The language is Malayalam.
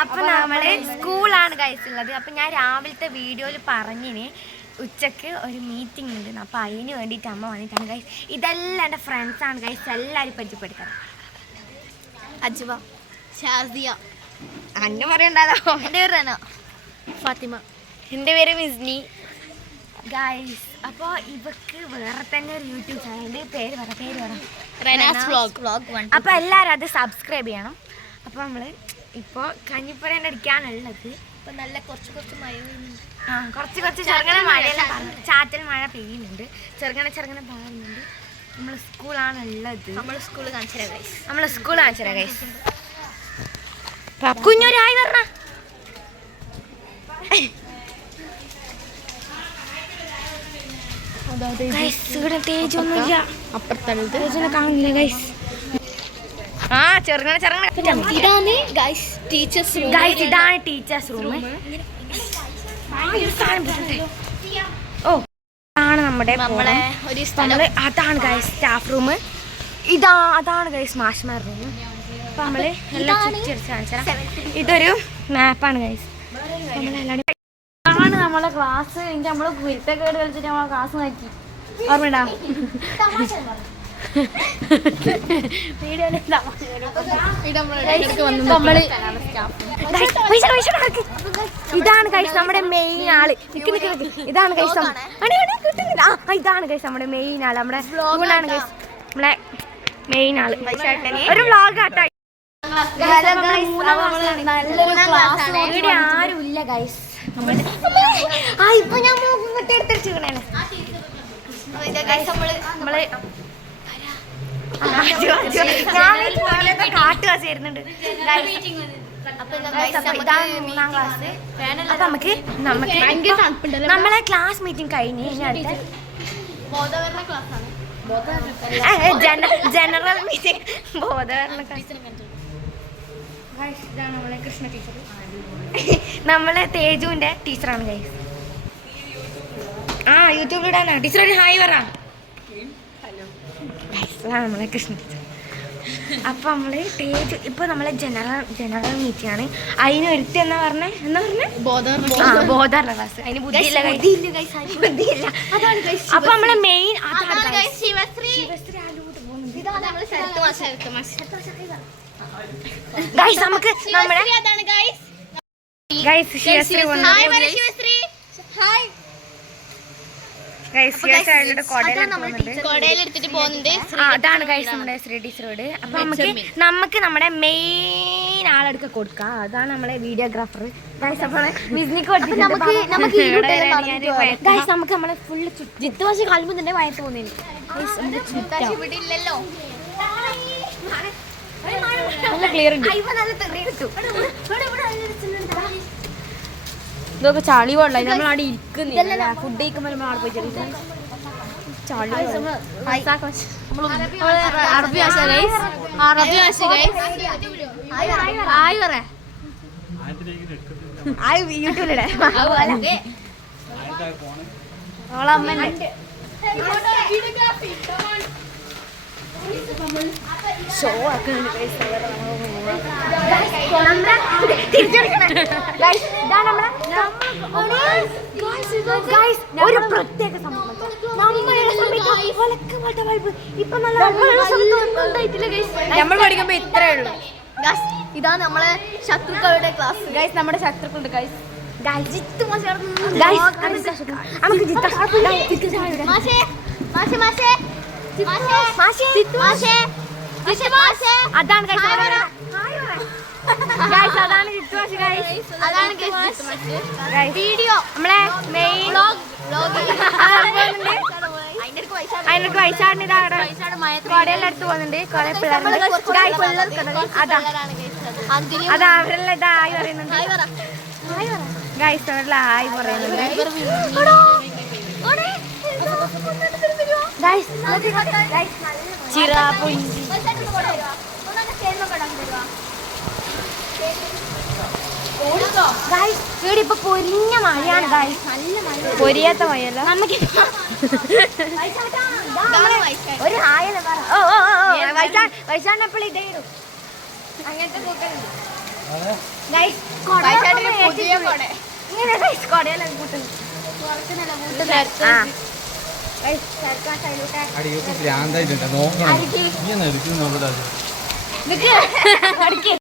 അപ്പൊ നമ്മള് സ്കൂളാണ് ഗൈസ് ഉള്ളത്. അപ്പൊ ഞാൻ രാവിലത്തെ വീഡിയോയിൽ പറഞ്ഞിന് ഉച്ചക്ക് ഒരു മീറ്റിംഗ് ഉണ്ട്. അപ്പൊ അതിന് വേണ്ടിയിട്ട് അമ്മ വന്നിട്ടാണ് ഗൈസ്. ഇതെല്ലാം എൻ്റെ ഫ്രണ്ട്സാണ് ഗൈസ്. എല്ലാവരും പരിചയപ്പെടുത്താറ്. അജ്വ, ഷാസിയ, അന്നെ പറയണ്ടല്ലോ. എൻ്റെ പേര് റന, ഫാത്തിമ, എൻ്റെ പേര് മിസ്നി ഗൈസ്. അപ്പോൾ ഇവക്ക് വേറെ തന്നെ ഒരു യൂട്യൂബ് ചാനലിൻ്റെ പേര് പറ റനാസ് വ്ളോഗ്. അപ്പോൾ എല്ലാവരും അത് സബ്സ്ക്രൈബ് ചെയ്യണം. അപ്പോൾ നമ്മൾ ഇപ്പോൾ കഞ്ഞിപ്പുരേൻ്റെ അടിക്കാനുള്ളത്. ഇപ്പം നല്ല കുറച്ച് മഴ കുറച്ച് ചെറുങ്ങനെ മഴയെല്ലാം ചാറ്റൽ മഴ പെയ്യുന്നുണ്ട്. ചെറുങ്ങനെ പാടുന്നുണ്ട്. നമ്മൾ സ്കൂളാണ് ഉള്ളത്. നമ്മളെ സ്കൂൾ കാണിച്ചു ഗൈസ്. കുഞ്ഞൊരായി പറഞ്ഞ തേജൊന്നുമില്ല. തേജിനെ കാണുന്നില്ല ഗൈസ്. ആ ചെറുങ്ങനെ ഇതാണ് ഗൈസ് ടീച്ചേഴ്സ് റൂം. ഗൈസ് ഇതാണ് ടീച്ചേഴ്സ് റൂം. ഓ ഇതാണ് നമ്മുടെ ഒരു സ്ഥലം. അതാണ് ഗൈസ് സ്റ്റാഫ് റൂം. അതാണ് ഗൈസ് മാഷ്മാർ റൂം. അപ്പൊ നമ്മള് എല്ലാം ചുറ്റിയടിച്ച് കാണിച്ചാൽ ഇതൊരു മാപ്പാണ് ഗൈസ്. ഇതാണ് നമ്മളെ ക്ലാസ്. എനിക്ക് നമ്മള് കുരുത്തക്കേട് കളിച്ചിട്ട് നമ്മളെ ക്ലാസ് നോക്കി ഓർമ്മ. ഇതാണ് കൈസ് നമ്മുടെ മെയിൻ ആള്. ഇതാണ് കൈസ് ഇതാണ് കൈസ് നമ്മുടെ മെയിൻ ആള്. നമ്മുടെ സ്കൂളാണ് കൈസ് നമ്മളെ മെയിൻ ആള്. ഒരു വ്ളോഗ് ആട്ടോ. ഇവിടെ ആരും ഇല്ല ഗൈസ്. ഇപ്പൊ ഞാൻ എടുത്തിരിച്ചേ നമ്മള് കാട്ടുകാശ് വരുന്നുണ്ട്. മൂന്നാം ക്ലാസ്. അപ്പൊ നമുക്ക് നമ്മളെ ക്ലാസ് മീറ്റിംഗ് കഴിഞ്ഞ് ജനറൽ മീറ്റിംഗ് ബോധവരണ നമ്മളെ കൃഷ്ണ ടീച്ചർ. നമ്മളെ തേജുവിന്റെ ടീച്ചറാണ് ഗൈസ്. യൂട്യൂബിലിടാനാ ടീച്ചർ. ഒരു ഹായ് പറ. നമ്മളെ കൃഷ്ണ ടീച്ചർ. അപ്പൊ നമ്മള് ടേജ് ഇപ്പൊ നമ്മളെ ജനറൽ മീറ്റിംഗ് ആണ്. അതിന് ഒരുത്തി എന്താ പറഞ്ഞേ ബോധവരണ ക്ലാസ്. അതിന് ബുദ്ധിയില്ല. അപ്പൊ നമ്മളെ മെയിൻ ഗൈസ് നമുക്ക് നമ്മുടെ ഗൈസ് ശിവശ്രീ അതാണ് ഗൈസ് നമ്മുടെ ശ്രീ ടീച്ചറോട്. അപ്പൊ നമുക്ക് നമ്മുടെ മെയിൻ ആളെടുക്ക കൊടുക്കാം. അതാണ് നമ്മളെ വീഡിയോഗ്രാഫർ ഗൈസ്. അപ്പൊ ഗൈസ് നമുക്ക് നമ്മളെ ഫുള്ള് ജിത്ത് വാശി കളിമ്പുന്നുണ്ടെ വയറ്റ് പോകുന്നില്ല. നല്ല ക്ലിയർ ഉണ്ട്. ഇതൊക്കെ ചളി വെള്ളം. നമ്മളവിടെ ഇരിക്കുന്നില്ല. ഫുഡ് കഴിക്കുമ്പോൾ നമ്മൾ അവിടെ പോയി ചളി അറബി ഭാഷ യൂട്യൂബിലിടെ ഓളമ്മന്റെ ഷോ ഒരു പ്രത്യേക സംഭവം. നമ്മൾ പഠിക്കുമ്പോ ഇത്രേ ഉള്ളൂ. ഇതാണ് നമ്മളെ ശത്രുക്കളുടെ ക്ലാസ് ഗൈസ്. നമ്മുടെ ശത്രുക്കളുടെ ഗൈസ്. അതാണ് വീഡിയോ നമ്മളെ മെയിൻ അതിനൊക്കെ വയസ്സാണ്. കോടയെല്ലാം എടുത്ത് പോകുന്നുണ്ട്. കുറെ പിള്ളേരുണ്ട്. അതാ അവരെല്ലാം ഇതാ ആയി പറയുന്നുണ്ട്. ഗൈസ് അവരെല്ലാം ആയി പറയുന്നുണ്ട്. ചിറാപുഞ്ചി ഇവിടെ ഇപ്പൊ പൊരിഞ്ഞ മഴയാണ് ഗൈസ്. പൊരിയാത്ത മഴയല്ല. നമുക്ക് ഒരു ഹായല്ല പറ. വൈശാഖ് എപ്പോഴും ഇതേ ഇടും. അങ്ങനത്തെ കൂട്ടുണ്ട് അതെ ഗൈസ് വൈശാഖിന്റെ പുതിയ കൊട. ഇങ്ങനെ ഗൈസ് കൊടയെല്ലാം കൂട്ടുന്നു കുറച്ചിനല്ല കൂട്ടുന്നത്. ആ ഗൈസ് ചേർക്കാൻ കയ്യിലോട്ട് അടിയൊക്കെ ഭ്രാന്തായിട്ടുണ്ട് നോക്കണം അടിക്ക്. നീ ഒന്ന് എടുക്കുന്നു നോക്കട്ടെ നിക്ക്